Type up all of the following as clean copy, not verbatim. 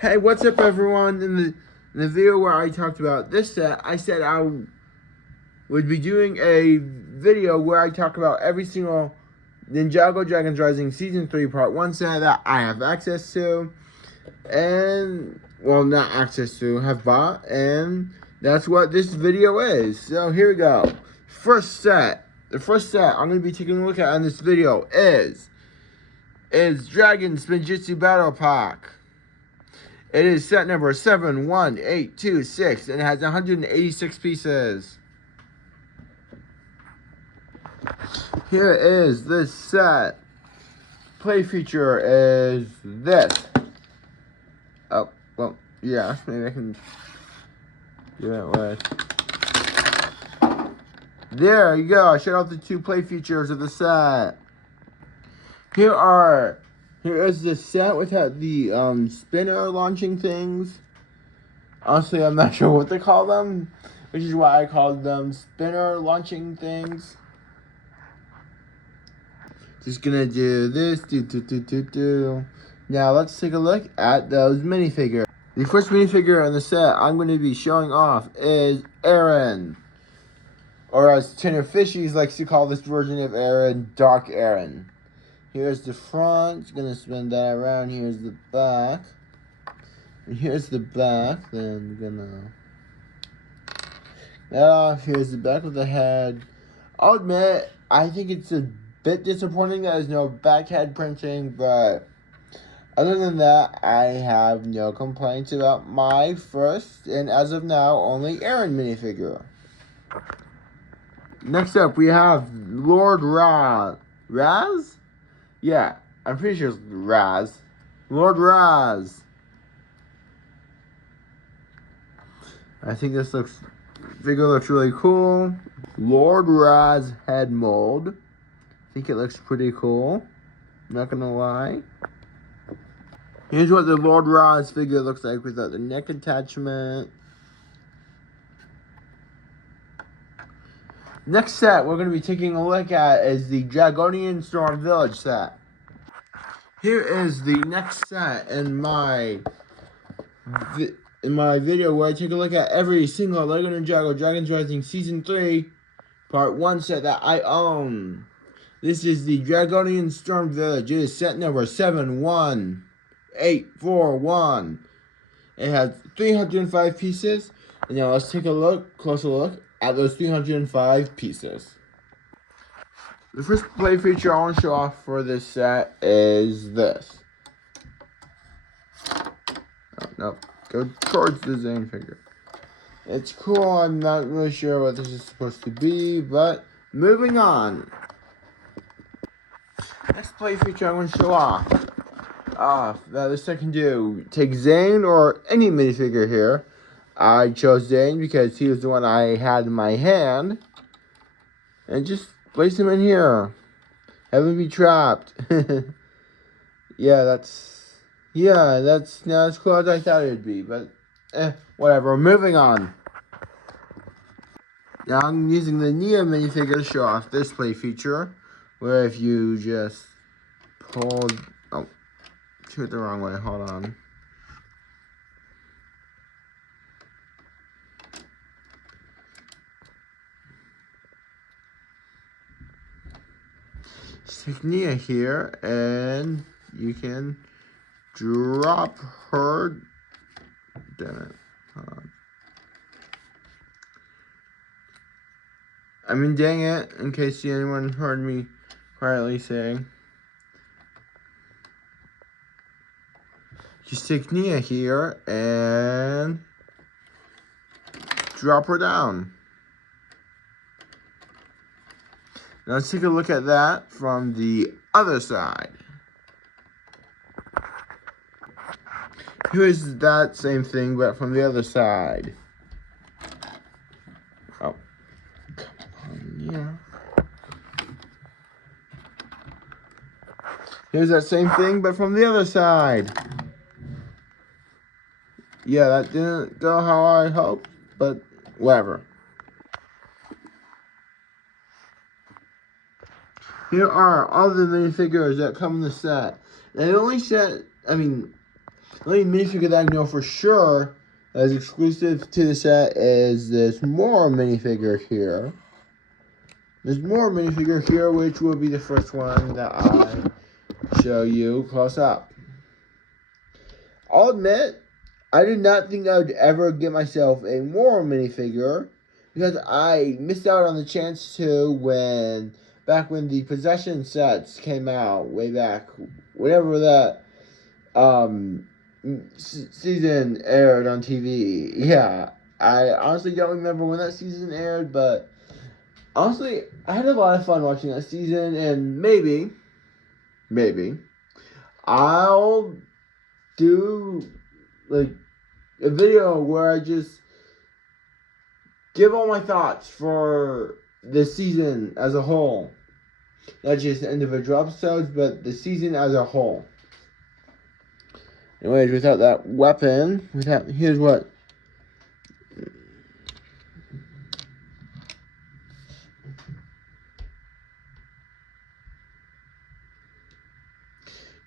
Hey, what's up, everyone? In the video where I talked about this set, I said I would be doing a video where I talk about every single Ninjago Dragons Rising Season 3 Part 1 set that I have access to. And, well, not access to, have bought. And that's what this video is. So, here we go. First set. The first set I'm going to be taking a look at on this video is Dragon Spinjitzu Battle Pack. It is set number 71826 and it has 186 pieces. Here is this set. Play feature is this. Oh, well, yeah, maybe I can do that way. There you go. I showed off the two play features of the set. Here is the set without the spinner launching things. Honestly, I'm not sure what they call them, which is why I called them spinner launching things. Just gonna do this, do. Now let's take a look at those minifigures. The first minifigure on the set I'm going to be showing off is Arin, or as Tenor Fishies likes to call this version of Arin, Dark Arin. Here's the front, gonna spin that around, here's the back. And here's the back, then gonna that off, here's the back of the head. I'll admit, I think it's a bit disappointing that there's no back head printing, but other than that, I have no complaints about my first, and as of now, only Arin minifigure. Next up, we have Lord Ras. Ras? Yeah, I'm pretty sure it's Ras. Lord Ras. I think this figure looks really cool. Lord Ras head mold. I think it looks pretty cool. Not gonna lie. Here's what the Lord Ras figure looks like without the neck attachment. Next set we're going to be taking a look at is the Dragonian Storm Village set. Here is the next set in my video where I take a look at every single Lego Ninjago Dragons Rising Season 3 Part 1 set that I own. This is the Dragonian Storm Village. It is set number 71841. It has 305 pieces. And now let's take a closer look at those 305 pieces. The first play feature I want to show off for this set is this. Oh, no, go towards the Zane figure. It's cool, I'm not really sure what this is supposed to be, but moving on. Next play feature I want to show off. This I can do. Take Zane or any minifigure here. I chose Zane because he was the one I had in my hand. And just place him in here. Have him be trapped. that's not as cool as I thought it would be. But, whatever. Moving on. Now I'm using the Nia minifigure to show off this play feature. Where if you just pull... Oh, do it the wrong way. Hold on. Take Nia here, and you can drop her. Damn it. Hold on. I mean, dang it, in case anyone heard me quietly saying. Just take Nia here, and drop her down. Now let's take a look at that from the other side. Here's that same thing, but from the other side. Oh, come on, yeah. Here's that same thing, but from the other side. Yeah, that didn't go how I hoped, but whatever. Here are all the minifigures that come in the set. They only set, The only minifigure that I know for sure that is exclusive to the set is this Morro minifigure here. There's more minifigure here, which will be the first one that I show you close up. I'll admit, I did not think I would ever get myself a Morro minifigure because I missed out on the chance to back when the Possession sets came out, way back, whenever that season aired on TV. Yeah, I honestly don't remember when that season aired, but honestly, I had a lot of fun watching that season, and maybe, I'll do, like, a video where I just give all my thoughts for the season as a whole. Not just individual episodes, but the season as a whole. Anyways, without that weapon, here's what.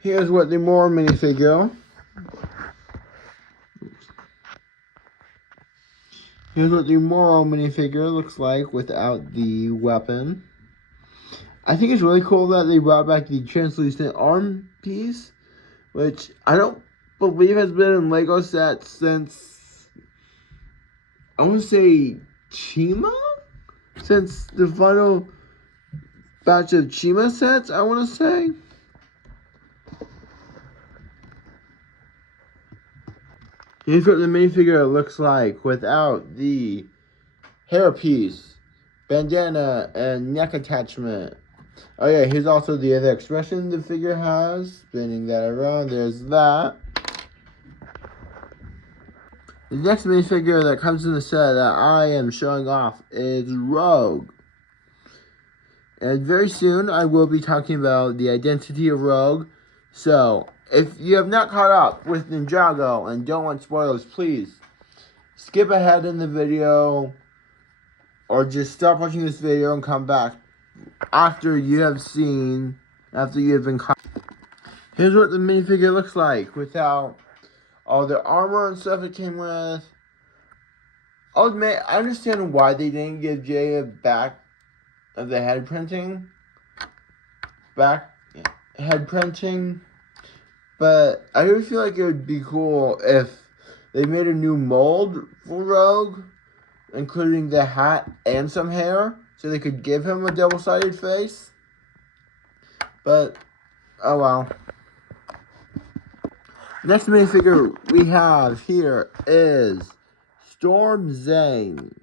Here's what the Morro minifigure. Here's what the Morro minifigure looks like without the weapon. I think it's really cool that they brought back the translucent arm piece, which I don't believe has been in Lego sets since, I want to say, Chima? Since the final batch of Chima sets, I want to say. Here's what the minifigure looks like without the hairpiece, bandana, and neck attachment. Oh yeah, here's also the other expression the figure has. Spinning that around, there's that. The next minifigure that comes in the set that I am showing off is Rogue. And very soon I will be talking about the identity of Rogue. So, if you have not caught up with Ninjago and don't want spoilers, please skip ahead in the video or just stop watching this video and come back after you have been caught. Here's what the minifigure looks like without all the armor and stuff it came with. I'll admit, I understand why they didn't give Jay a back of the head printing. But I really feel like it would be cool if they made a new mold for Rogue, including the hat and some hair, so they could give him a double-sided face. But, oh well. Next minifigure we have here is Storm Zane.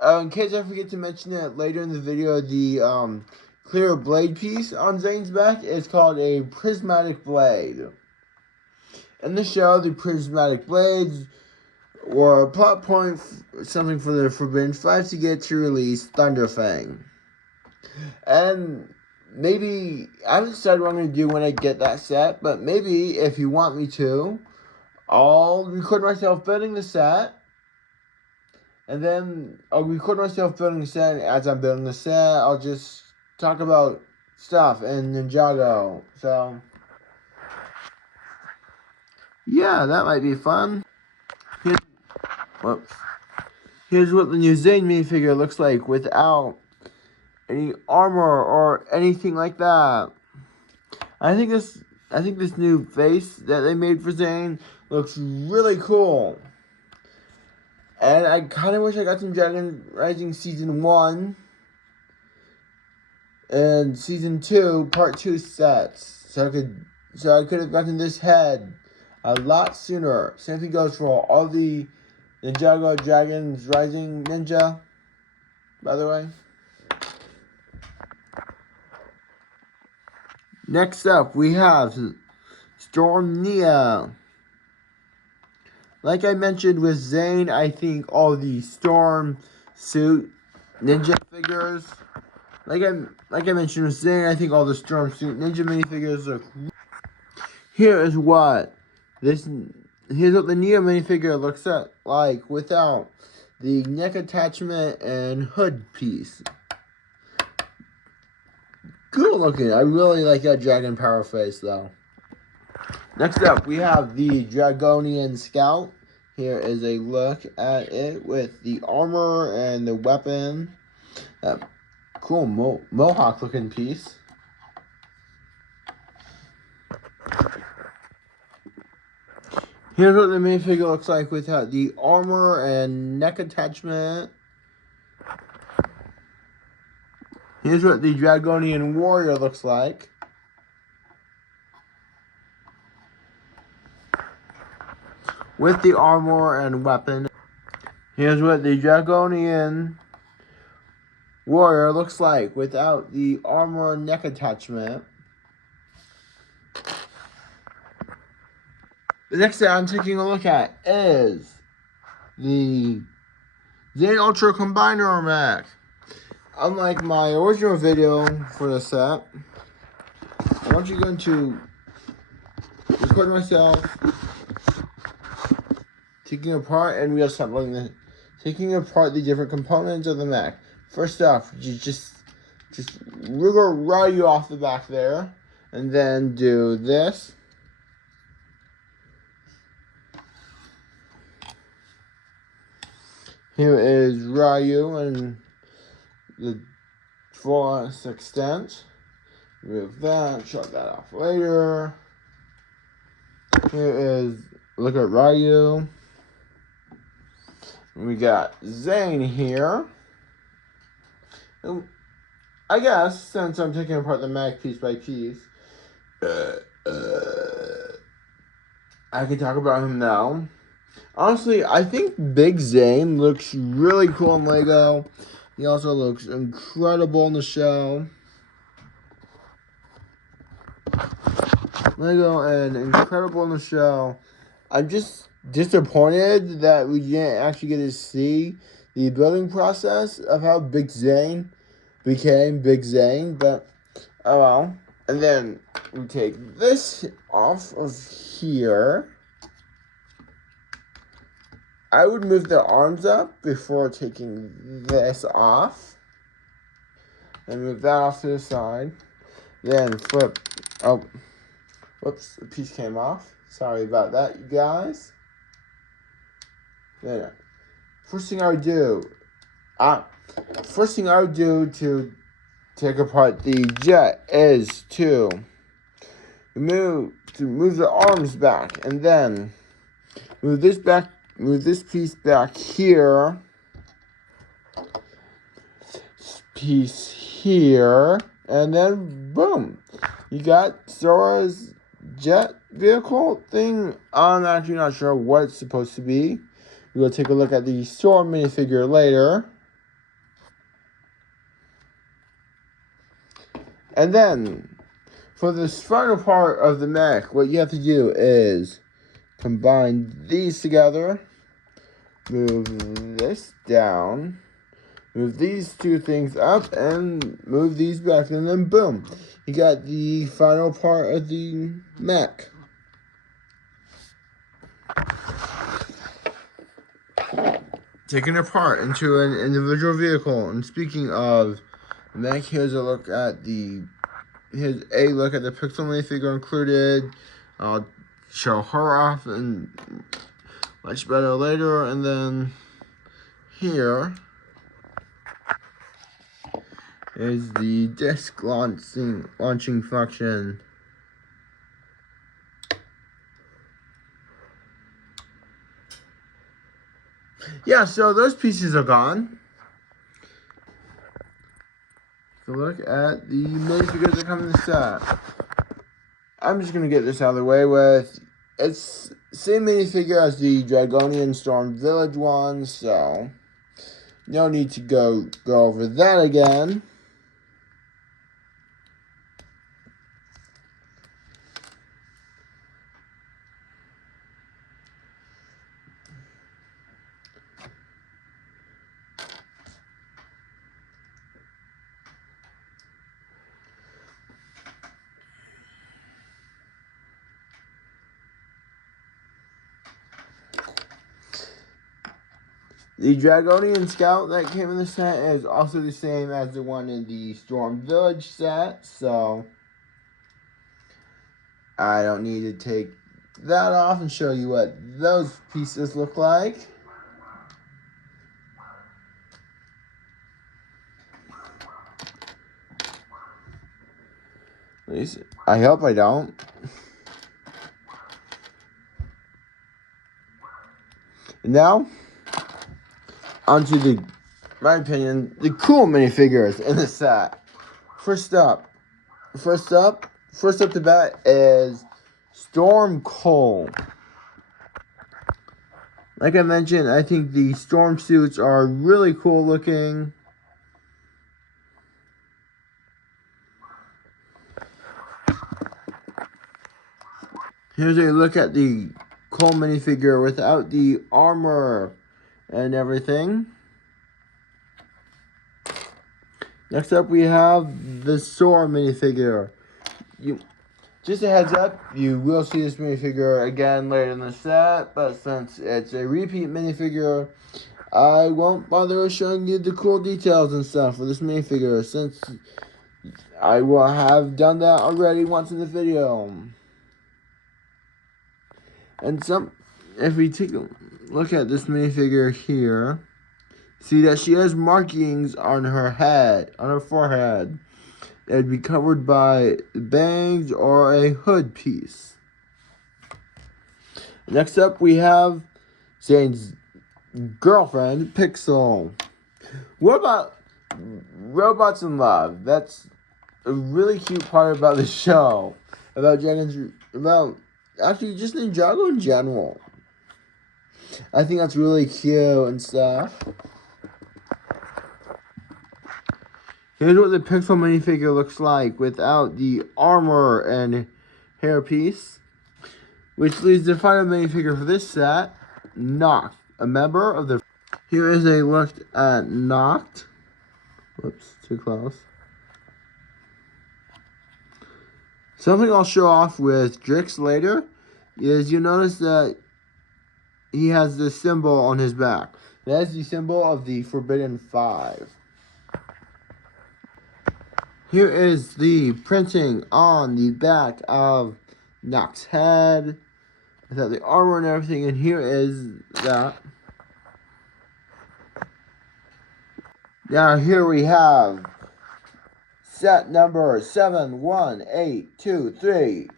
In case I forget to mention it later in the video, the clear blade piece on Zane's back is called a prismatic blade. In the show, the prismatic blades were a plot point, something for the Forbidden Five to get to release Thunderfang. And maybe, I haven't decided what I'm going to do when I get that set, but maybe if you want me to, I'll record myself building the set. And then I'll record myself building the set, and as I'm building the set, I'll just talk about stuff in Ninjago. So, yeah, that might be fun. Here's what the new Zane minifigure looks like without any armor or anything like that. I think this new face that they made for Zane looks really cool. And I kind of wish I got some Dragon Rising Season 1 and Season 2 Part 2 sets. So I could have gotten this head a lot sooner. Same thing goes for all the Ninjago Dragons Rising Ninja, by the way. Next up, we have Storm Nia. Like I mentioned with Zane, I think all the Storm Suit Ninja figures. Like I mentioned with Zane, I think all the Storm Suit Ninja minifigures are. Here's what the Nia minifigure looks like without the neck attachment and hood piece. Cool looking. I really like that dragon power face though. Next up, we have the Dragonian Scout. Here is a look at it with the armor and the weapon. Cool mohawk looking piece. Here's what the minifigure looks like without the armor and neck attachment. Here's what the Dragonian warrior looks like. With the armor and weapon. Here's what the Dragonian warrior looks like without the armor and neck attachment. The next thing I'm taking a look at is the Zane Ultra Combiner Mech. Unlike my original video for the set, I'm actually going to record myself taking apart and reassembling taking apart the different components of the mech. First off, you just wiggle Ryu off the back there, and then do this. Here is Ryu and the fullest extent. Remove that, shut that off later. Here is, look at Ryu. We got Zane here. And I guess, since I'm taking apart the mech piece by piece, I can talk about him now. Honestly, I think Big Zane looks really cool in Lego. He also looks incredible in the show. Lego and incredible in the show. I'm just disappointed that we didn't actually get to see the building process of how Big Zane became Big Zane, but oh well. And then we take this off of here. I would move the arms up before taking this off. And move that off to the side. Then flip. Oh, whoops, the piece came off. Sorry about that, you guys. Then, first thing I would do to take apart the jet is to move the arms back, and then move this piece back here, piece here, and then boom, you got Sora's jet vehicle thing. I'm actually not sure what it's supposed to be. We'll take a look at the Sora minifigure later. And then, for this final part of the mech, what you have to do is combine these together, move this down, move these two things up, and move these back, and then boom, you got the final part of the mech. Taken apart into an individual vehicle. And speaking of mech, here's a look at the P.I.X.A.L minifigure included. I'll show her off and much better later. And then here is the disc launching function. Yeah, so those pieces are gone. So look at the minifigures that come in the set. I'm just going to get this out of the way with, it's same minifigure as the Dragonian Storm Village one, so no need to go over that again. The Dragonian Scout that came in the set is also the same as the one in the Storm Village set, so I don't need to take that off and show you what those pieces look like. At least, I hope I don't. And now, onto the, my opinion, the cool minifigures in the set. First up to bat is Storm Cole. Like I mentioned, I think the storm suits are really cool looking. Here's a look at the Cole minifigure without the armor and everything. Next up, we have the Sora minifigure. Just a heads up, you will see this minifigure again later in the set, but since it's a repeat minifigure, I won't bother showing you the cool details and stuff for this minifigure, since I will have done that already once in the video. And if we take a look at this minifigure here, see that she has markings on her head, on her forehead. It'd be covered by bangs or a hood piece. Next up, we have Zane's girlfriend, P.I.X.A.L. What about robots in love? That's a really cute part about the show. Actually just Ninjago in general. I think that's really cute and stuff. Here's what the P.I.X.A.L minifigure looks like without the armor and hairpiece. Which leads to the final minifigure for this set, Nokt, a member of the... Here is a look at Nokt. Whoops, too close. Something I'll show off with Drix later is you notice that he has this symbol on his back. That is the symbol of the Forbidden Five. Here is the printing on the back of Nokt's head, without the armor and everything, and here is that. Now here we have set number 71823,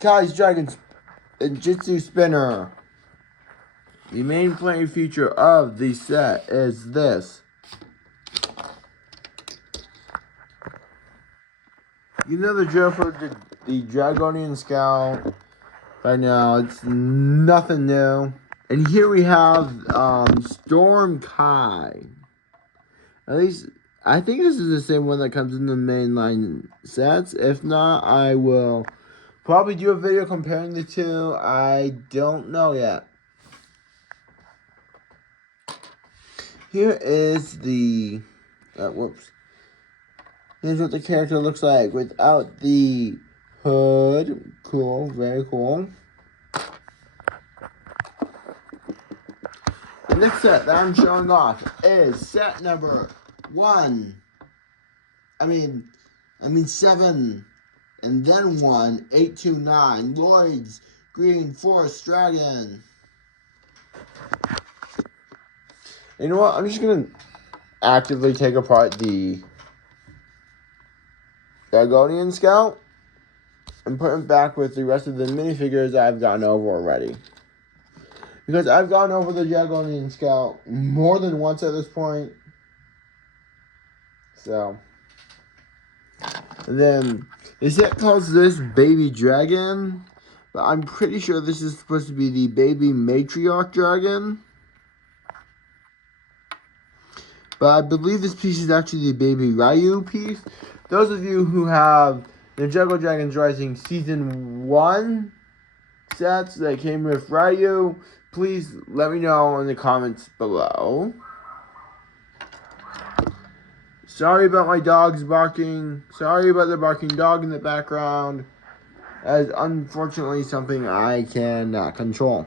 Kai's Dragon Spinjitzu Spinner. The main playing feature of the set is this. You know the drill for the Dragonian Scout. By now, it's nothing new. And here we have Storm Kai. At least, I think this is the same one that comes in the mainline sets. If not, I will probably do a video comparing the two. I don't know yet. Here is the... whoops. Here's what the character looks like without the hood. Cool, very cool. The next set that I'm showing off is set number 7, and then 829, Lloyd's Green Forest Dragon. You know what? I'm just going to actively take apart the Dragonian Scout and put him back with the rest of the minifigures I've gone over already. Because I've gone over the Dragonian Scout more than once at this point. So. And then, the set calls this Baby Dragon. But I'm pretty sure this is supposed to be the Baby Matriarch Dragon. But I believe this piece is actually the Baby Ryu piece. Those of you who have Ninjago Dragons Rising Season 1 sets that came with Ryu, please let me know in the comments below. Sorry about my dogs barking. Sorry about the barking dog in the background. That is unfortunately something I cannot control.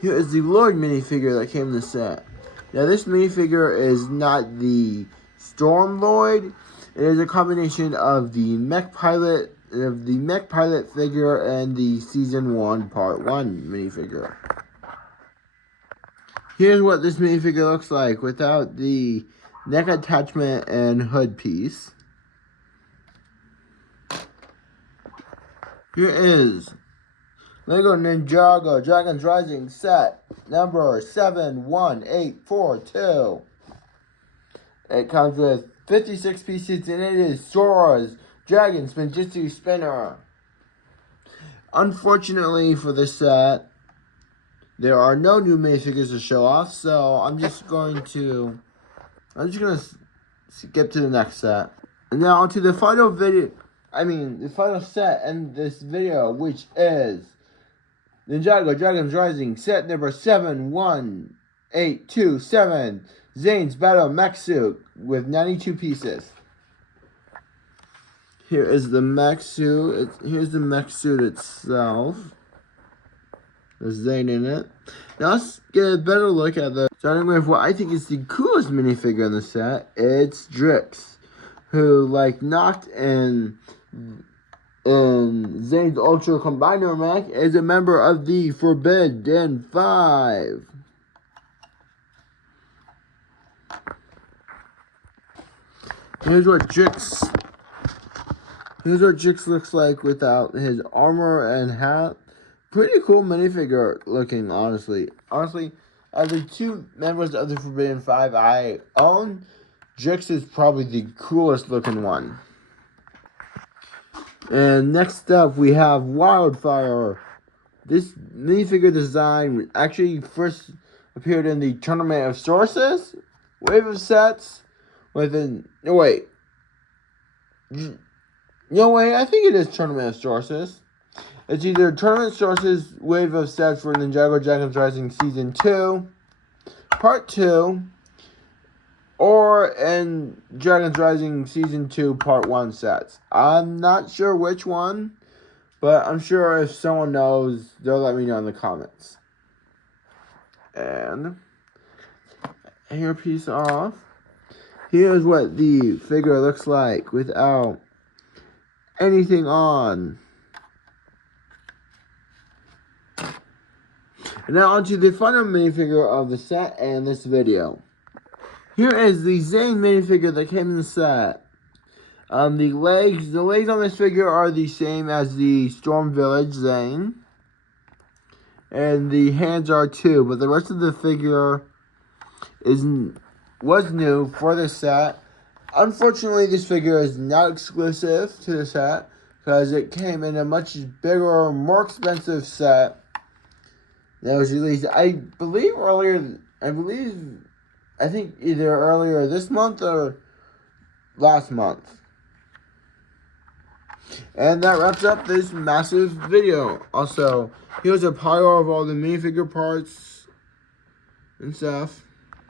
Here is the Lloyd minifigure that came in the set. Now this minifigure is not the Storm Lloyd. It is a combination of the Mech pilot of the Mech pilot figure and the Season 1 Part 1 minifigure. Here's what this minifigure looks like without the neck attachment and hood piece. Here is Lego Ninjago Dragons Rising set number 71842. It comes with 56 pieces and it is Sora's Dragon Spinjitzu Spinner. Unfortunately for this set, there are no new minifigures to show off, so I'm just gonna skip to the next set. And now onto the final video, the final set in this video, which is Ninjago Dragons Rising set number 71827, Zane's Battle Mech Suit with 92 pieces. Here is the mech suit. Here's the mech suit itself. There's Zane in it. Now let's get a better look at starting with what I think is the coolest minifigure in the set. It's Drix, who, like Nokt and Zane's Ultra Combiner Mech, is a member of the Forbidden Five. Here's what Drix looks like without his armor and hat. Pretty cool minifigure looking, honestly. Honestly, of the two members of the Forbidden Five I own, Drix is probably the coolest looking one. And next up, we have Wyldfyre. This minifigure design actually first appeared in the Tournament Ras wave of sets. I think it is Tournament Ras. It's either Tournament Ras wave of sets for Ninjago Dragons Rising Season 2, Part 2, or in Dragons Rising Season 2 Part 1 sets. I'm not sure which one, but I'm sure if someone knows, they'll let me know in the comments. And hairpiece off. Here's what the figure looks like without anything on. And now onto the final minifigure of the set and this video. Here is the Zane minifigure that came in the set. The legs on this figure are the same as the Storm Village Zane. And the hands are too, but the rest of the figure was new for this set. Unfortunately, this figure is not exclusive to the set because it came in a much bigger, more expensive set that was released, I think either earlier this month or last month. And that wraps up this massive video. Also, here's a pile of all the minifigure parts and stuff.